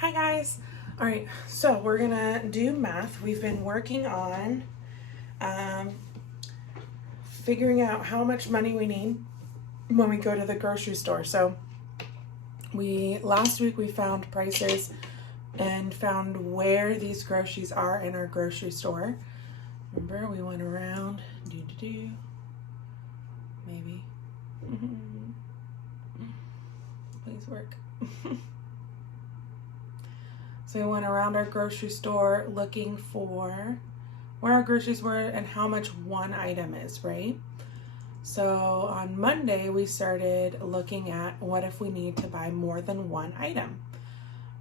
Hi guys. All right, so we're gonna do math. We've been working on figuring out how much money we need when we go to the grocery store. So last week we found prices and found where these groceries are in our grocery store. Remember, we went around, maybe. Please work. So we went around our grocery store looking for where our groceries were and how much one item is, right? So on Monday, we started looking at what if we need to buy more than one item.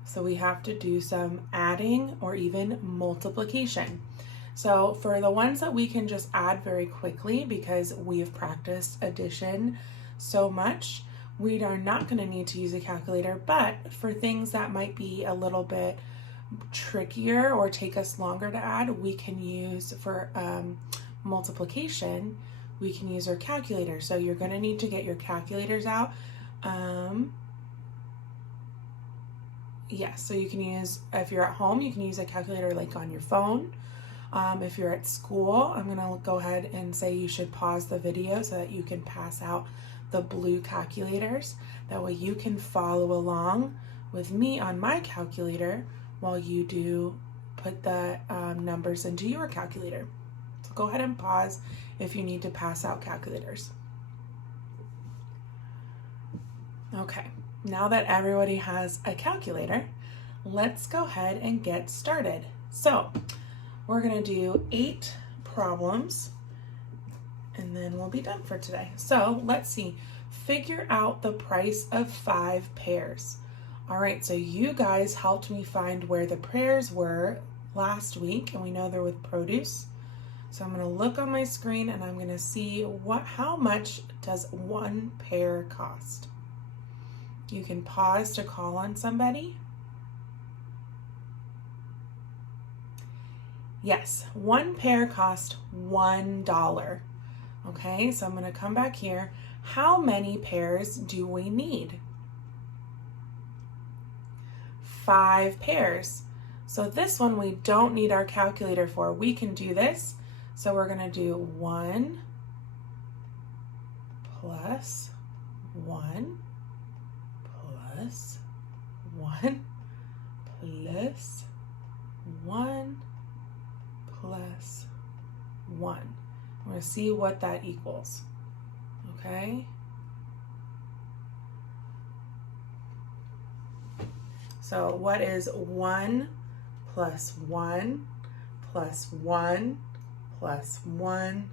So we have to do some adding or even multiplication. So for the ones that we can just add very quickly because we have practiced addition so much, we are not going to need to use a calculator. But for things that might be a little bit trickier or take us longer to add, we can use for multiplication, we can use our calculator. So you're going to need to get your calculators out. Yes, so you can use, if you're at home, you can use a calculator like on your phone. If you're at school, I'm going to go ahead and say you should pause the video so that you can pass out the blue calculators. That way you can follow along with me on my calculator while you put the numbers into your calculator. So go ahead and pause if you need to pass out calculators. Okay, now that everybody has a calculator, let's go ahead and get started. So we're going to do 8 problems and then we'll be done for today. So let's see. Figure out the price of 5 pears. All right, so you guys helped me find where the pears were last week, and we know they're with produce. So I'm going to look on my screen and I'm going to see how much does 1 pear cost. You can pause to call on somebody. Yes, 1 pear cost $1. Okay, so I'm going to come back here. How many pears do we need? 5 pears. So this one we don't need our calculator for. We can do this. So we're going to do 1 plus 1 plus 1 plus 1 plus 1. I'm going to see what that equals. Okay. So what is 1 plus 1 plus 1 plus 1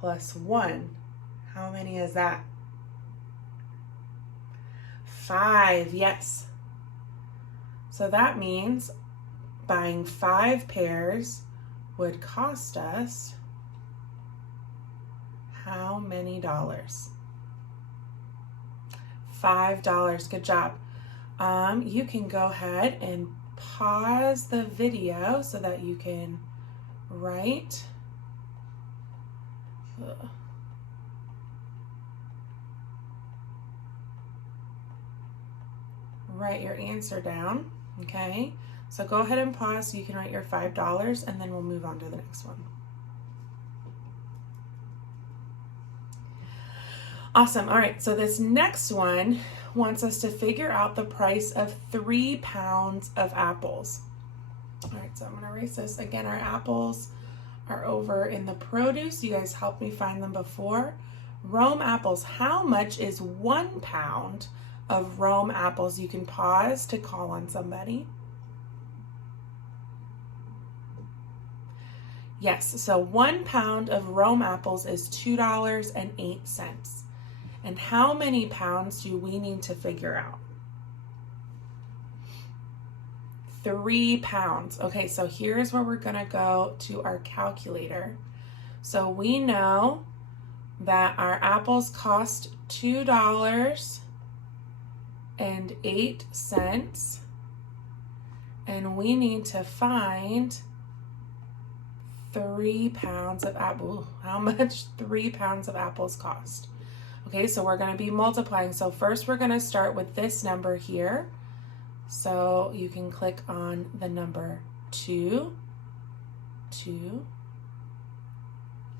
plus 1? How many is that? 5, yes. So that means buying 5 pears would cost us how many dollars? $5. Good job. You can go ahead and pause the video so that you can write your answer down. Okay, so go ahead and pause so you can write your $5 and then we'll move on to the next one. Awesome. All right, so this next one wants us to figure out the price of 3 pounds of apples. All right, so I'm going to erase this. Again, our apples are over in the produce. You guys helped me find them before. Rome apples. How much is 1 pound of Rome apples? You can pause to call on somebody. Yes, so 1 pound of Rome apples is $2.08. And how many pounds do we need to figure out? 3 pounds. Okay, so here's where we're going to go to our calculator. So we know that our apples cost $2.08, and we need to find 3 pounds of apple. How much 3 pounds of apples cost? Okay, so we're going to be multiplying. So first we're going to start with this number here. So you can click on the number 2, 2.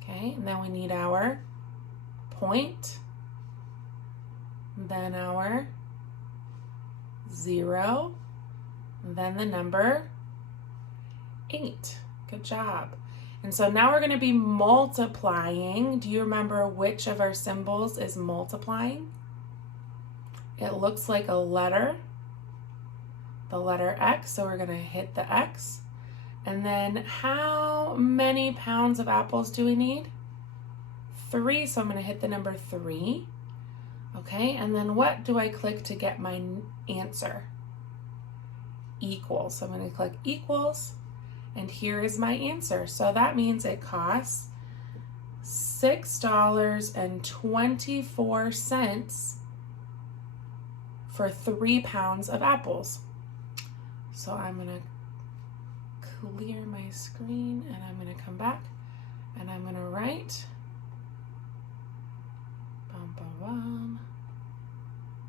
Okay, and then we need our point, then our 0, then the number 8. Good job. And so now we're going to be multiplying. Do you remember which of our symbols is multiplying? It looks like a letter, the letter X, so we're going to hit the X. And then how many pounds of apples do we need? 3, so I'm going to hit the number 3. Okay, and then what do I click to get my answer? Equals. So I'm going to click equals, and here is my answer. So that means it costs $6.24 for 3 pounds of apples. So I'm going to clear my screen, and I'm going to come back, and I'm going to write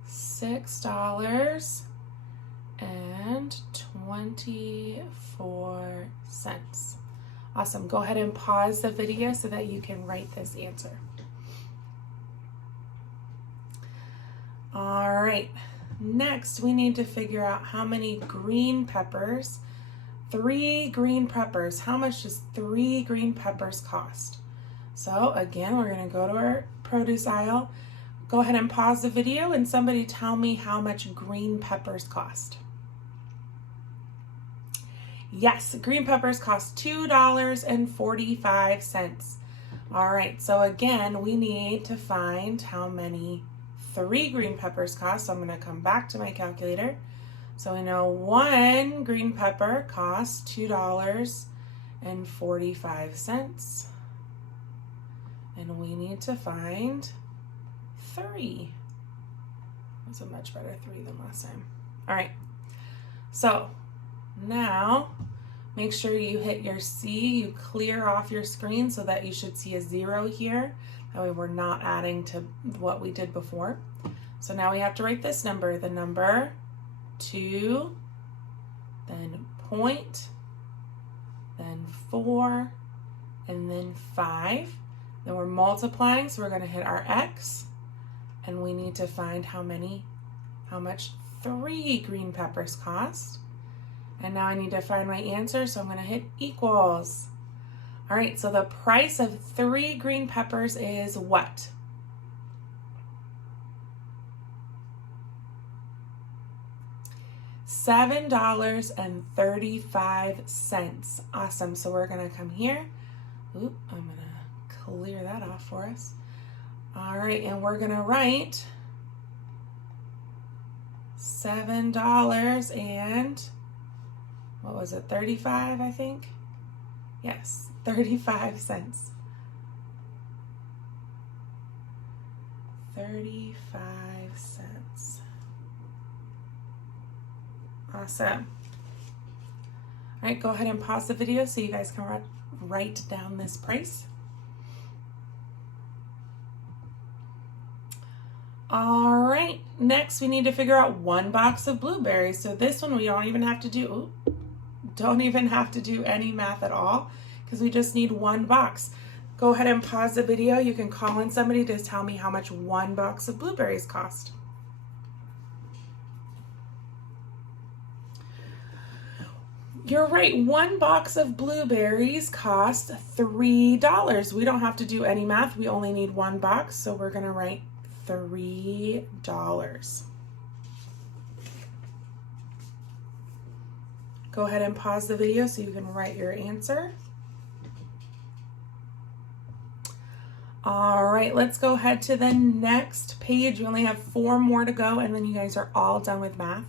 $6.24. Awesome. Go ahead and pause the video so that you can write this answer. All right. Next, we need to figure out how many green peppers. 3 green peppers. How much does 3 green peppers cost? So again, we're going to go to our produce aisle. Go ahead and pause the video and somebody tell me how much green peppers cost. Yes, green peppers cost $2.45. All right, so again, we need to find how many 3 green peppers cost. So I'm going to come back to my calculator. So we know 1 green pepper costs $2.45. And we need to find 3. That's a much better 3 than last time. All right, so now make sure you hit your C, you clear off your screen so that you should see a 0 here. That way we're not adding to what we did before. So now we have to write this number, the number 2, then point, then 4, and then 5. Then we're multiplying, so we're going to hit our X, and we need to find how much 3 green peppers cost. And now I need to find my answer, so I'm going to hit equals. All right, so the price of 3 green peppers is what? $7.35. Awesome, so we're going to come here. Oop, I'm going to clear that off for us. All right, and we're going to write $7 and what was it, 35, I think? Yes, 35 cents. 35 cents. Awesome. All right, go ahead and pause the video so you guys can write down this price. All right, next we need to figure out 1 box of blueberries. So this one we don't even have to do any math at all because we just need 1 box. Go ahead and pause the video. You can call in somebody to tell me how much 1 box of blueberries cost. You're right, 1 box of blueberries costs $3. We don't have to do any math. We only need 1 box, so we're going to write $3. Go ahead and pause the video so you can write your answer. All right, let's go ahead to the next page. We only have 4 more to go, and then you guys are all done with math.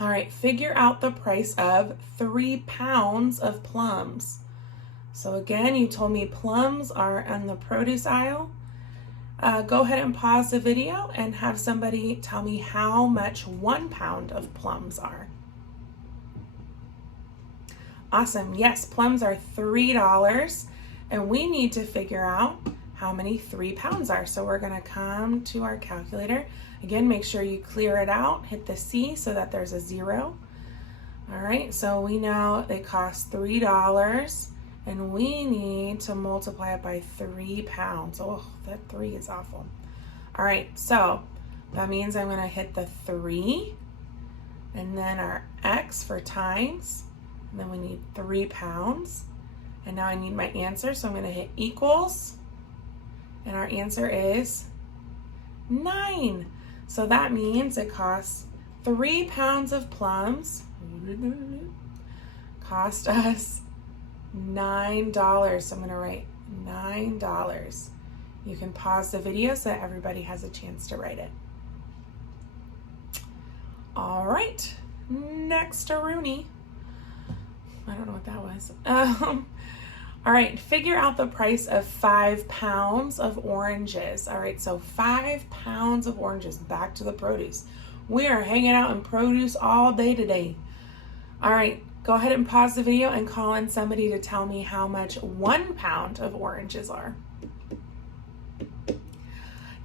All right, figure out the price of 3 pounds of plums. So again, you told me plums are on the produce aisle. Go ahead and pause the video and have somebody tell me how much 1 pound of plums are. Awesome. Yes, plums are $3, and we need to figure out how many 3 pounds are. So we're gonna come to our calculator. Again, make sure you clear it out, hit the C so that there's a 0. All right, so we know it costs $3 and we need to multiply it by 3 pounds. Oh, that 3 is awful. All right, so that means I'm gonna hit the 3 and then our X for times, and then we need 3 pounds. And now I need my answer, so I'm gonna hit equals, and our answer is 9. So that means it costs 3 pounds of plums, cost us $9. So I'm gonna write $9. You can pause the video so that everybody has a chance to write it. All right, next to Rooney. I don't know what that was. All right, figure out the price of 5 pounds of oranges. All right, so 5 pounds of oranges, back to the produce. We are hanging out in produce all day today. All right, go ahead and pause the video and call in somebody to tell me how much 1 pound of oranges are.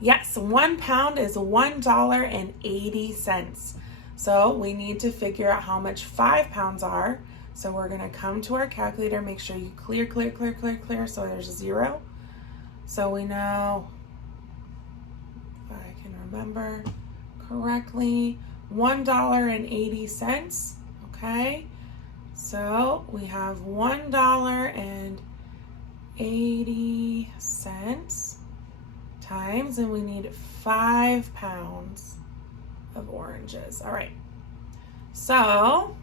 Yes, 1 pound is $1.80. So we need to figure out how much 5 pounds are. So we're gonna come to our calculator, make sure you clear, so there's a 0. So we know, if I can remember correctly, $1.80, okay? So we have $1.80 times, and we need 5 pounds of oranges. All right, so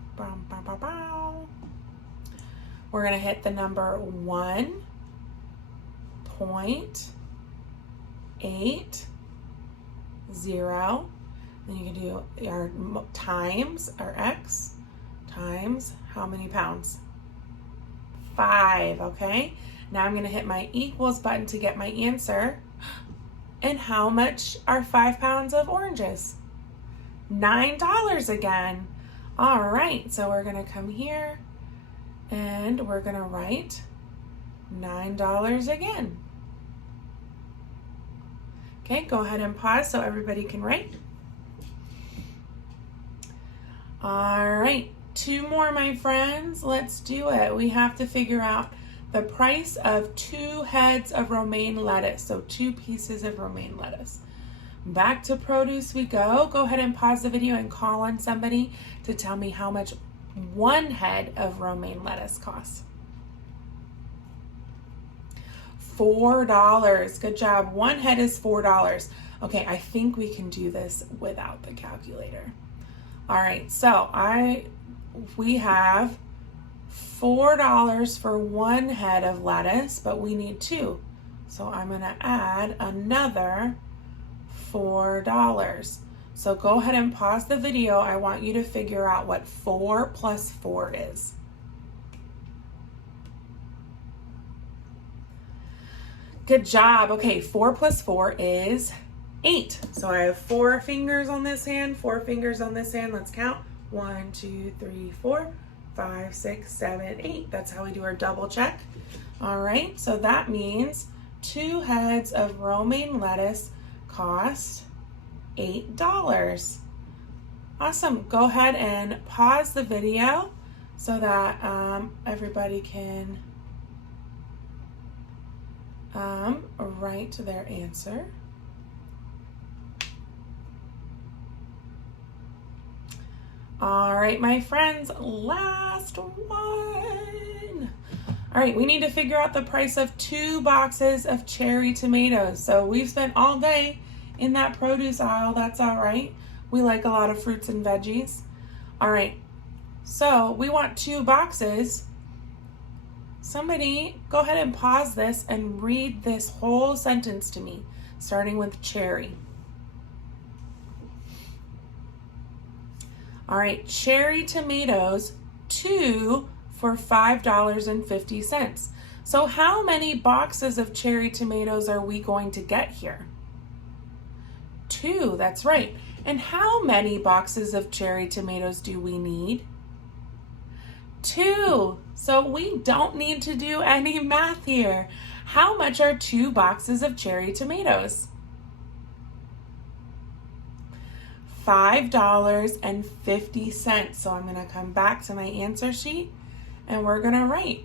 we're gonna hit the number 1.80. Then you can do our times, our X, times how many pounds? 5, okay? Now I'm gonna hit my equals button to get my answer. And how much are 5 pounds of oranges? $9 again. All right, so we're gonna come here and we're gonna write $9 again. Okay, go ahead and pause so everybody can write. All right, 2 more, my friends. Let's do it. We have to figure out the price of 2 heads of romaine lettuce. So 2 pieces of romaine lettuce. Back to produce we go. Go ahead and pause the video and call on somebody to tell me how much 1 head of romaine lettuce costs. $4. Good job. 1 head is $4. Okay, I think we can do this without the calculator. All right, so we have $4 for 1 head of lettuce, but we need 2. So I'm gonna add another $4. So go ahead and pause the video. I want you to figure out what 4 plus 4 is. Good job. Okay, 4 plus 4 is 8. So I have 4 fingers on this hand, 4 fingers on this hand. Let's count. 1, 2, 3, 4, 5, 6, 7, 8. That's how we do our double check. All right, so that means 2 heads of romaine lettuce cost $8. Awesome. Go ahead and pause the video so that everybody can write their answer. All right, my friends, last one. All right, we need to figure out the price of 2 boxes of cherry tomatoes. So we've spent all day in that produce aisle. That's all right. We like a lot of fruits and veggies. All right, so we want 2 boxes. Somebody go ahead and pause this and read this whole sentence to me, starting with cherry. All right, cherry tomatoes, 2 for $5.50. So how many boxes of cherry tomatoes are we going to get here? 2, that's right. And how many boxes of cherry tomatoes do we need? 2. So we don't need to do any math here. How much are 2 boxes of cherry tomatoes? $5.50. So I'm going to come back to my answer sheet and we're going to write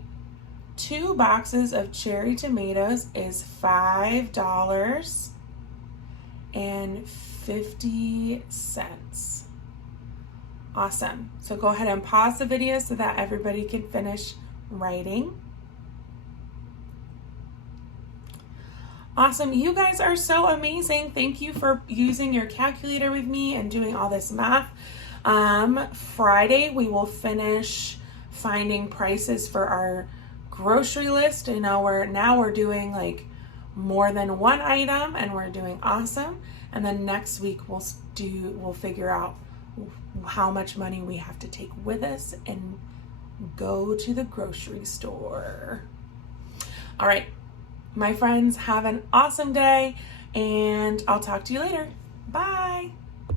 2 boxes of cherry tomatoes is $5.50. Awesome. So go ahead and pause the video so that everybody can finish writing. Awesome. You guys are so amazing. Thank you for using your calculator with me and doing all this math. Friday, we will finish finding prices for our grocery list. I know we're doing like more than one item and we're doing awesome. And then next week we'll figure out how much money we have to take with us and go to the grocery store. All right, my friends, have an awesome day and I'll talk to you later. Bye.